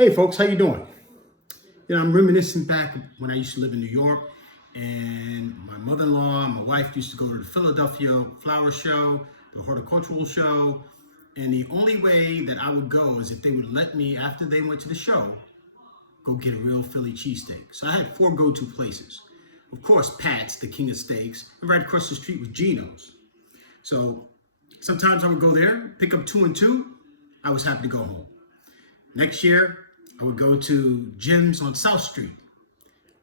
Hey folks, how you doing? I'm reminiscing back when I used to live in New York, and my mother-in-law and my wife used to go to the Philadelphia Flower Show, the horticultural show, and the only way that I would go is if they would let me, after they went to the show, go get a real Philly cheesesteak. So I had four go-to places. Of course, Pat's, the king of steaks, and right across the street was Geno's. So sometimes I would go there, pick up two and two. I was happy to go home. Next year, I would go to Jim's on South Street.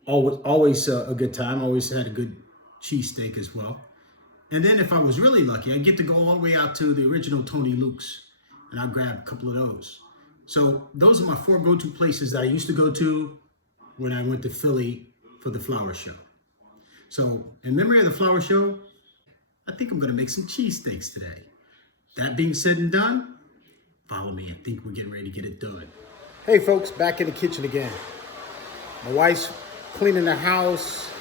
Always a good time. Always had a good cheesesteak as well. And then if I was really lucky, I'd get to go all the way out to the original Tony Luke's, and I'd grab a couple of those. So those are my four go-to places that I used to go to when I went to Philly for the flower show. So in memory of the flower show, I think I'm gonna make some cheesesteaks today. That being said and done, follow me. I think we're getting ready to get it done. Hey folks, back in the kitchen again. My wife's cleaning the house.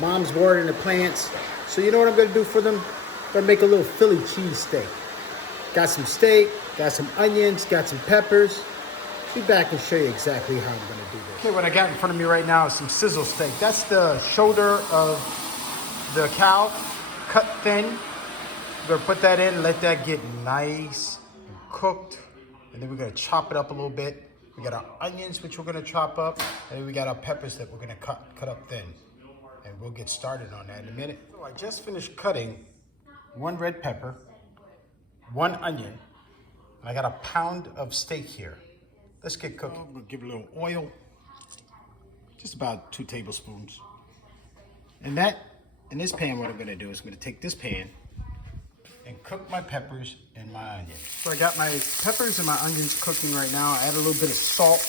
Mom's watering the plants. So you know what I'm gonna do for them? I'm gonna make a little Philly cheesesteak. Got some steak, got some onions, got some peppers. Be back and show you exactly how I'm gonna do this. Okay, what I got in front of me right now is some sizzle steak. That's the shoulder of the cow, cut thin. We're gonna put that in and let that get nice and cooked. And then we're gonna chop it up a little bit. We got our onions, which we're gonna chop up. And then we got our peppers that we're gonna cut up thin. And we'll get started on that in a minute. So I just finished cutting one red pepper, one onion, and I got a pound of steak here. Let's get cooking. We'll give it a little oil, just about 2 tablespoons. And in this pan, what I'm gonna do is I'm gonna take this pan and cook my peppers and my onions. So I got my peppers and my onions cooking right now. I add a little bit of salt,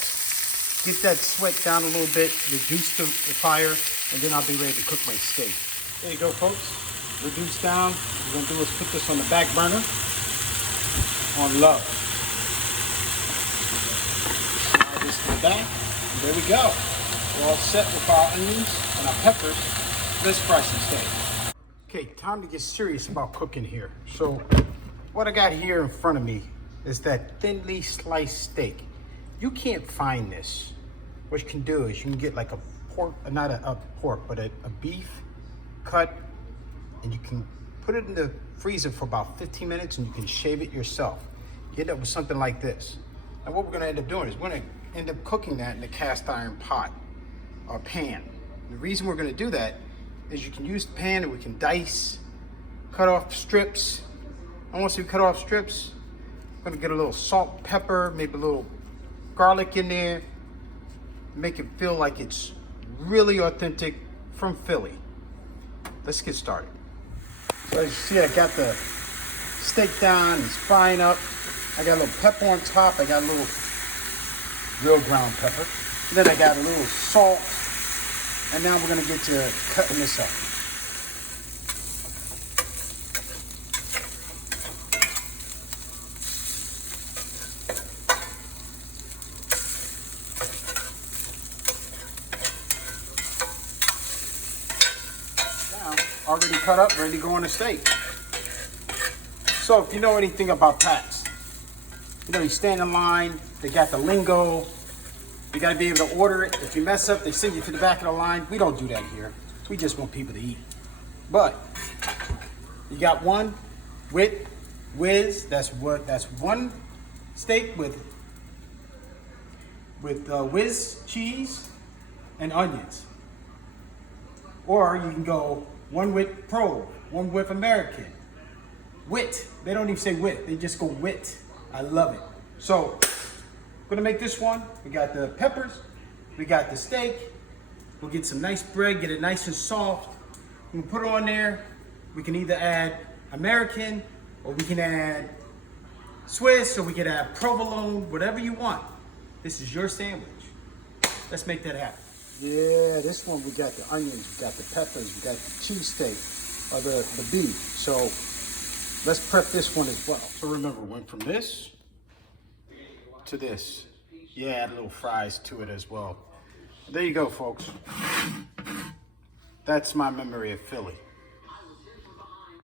get that sweat down a little bit, reduce the fire, and then I'll be ready to cook my steak. There you go, folks. Reduce down. What we're gonna do is put this on the back burner on low. Slide this to the back, and there we go. We're all set with our onions and our peppers. Let's fry some steak. Okay, time to get serious about cooking here. So what I got here in front of me is that thinly sliced steak. You can't find this. What you can do is you can get like a pork, not a pork, but a beef cut, and you can put it in the freezer for about 15 minutes and you can shave it yourself. You end up with something like this. And what we're gonna end up doing is we're gonna end up cooking that in a cast iron pot or pan. The reason we're gonna do that is you can use the pan and we can dice, cut off strips. And once we cut off strips, I'm gonna get a little salt, pepper, maybe a little garlic in there, make it feel like it's really authentic from Philly. Let's get started. So as you see, I got the steak down, it's frying up. I got a little pepper on top, I got a little real ground pepper. And then I got a little salt. And now we're gonna get to cutting this up. Now, already cut up, ready to go on the steak. So if you know anything about Pat's, you stand in line, they got the lingo. You gotta be able to order it. If you mess up, they send you to the back of the line. We don't do that here. We just want people to eat. But you got one with whiz. That's one steak with whiz cheese and onions. Or you can go one with pro, one with American. Wit. They don't even say wit. They just go wit. I love it. So we're gonna make this one. We got the peppers, we got the steak. We'll get some nice bread, get it nice and soft. We can put it on there. We can either add American, or we can add Swiss, or we can add provolone, whatever you want. This is your sandwich. Let's make that happen. Yeah, this one we got the onions, we got the peppers, we got the cheesesteak, or the beef. So let's prep this one as well. So remember, went from this to this. Yeah, add a little fries to it as well. There you go, folks. That's my memory of Philly.